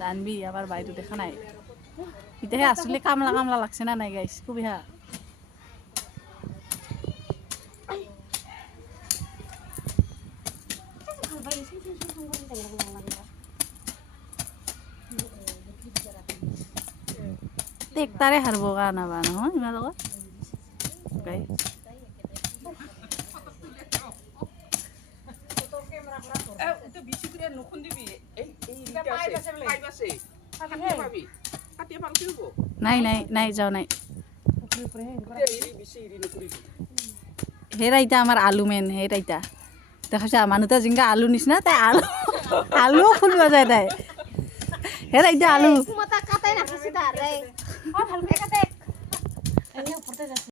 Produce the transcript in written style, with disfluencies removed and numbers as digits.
জানবি আবার বাইরে দেখা নাই ইতিহে আসলে কামলা কামলা লাগছে না নাই গাইস খুবই হ্যাঁ দেখ তারে হারবো গানা বানা হয় ইমা লগত গাইস নাই নাই নাই যাও নাই হেরাইতা আমার আলু মেন হেরাইতা দেখাছা মানুষটা জিঙ্গা আলু নিস না তাই আলু আলুও খুলবা যায় তাই হেরাইতা আলু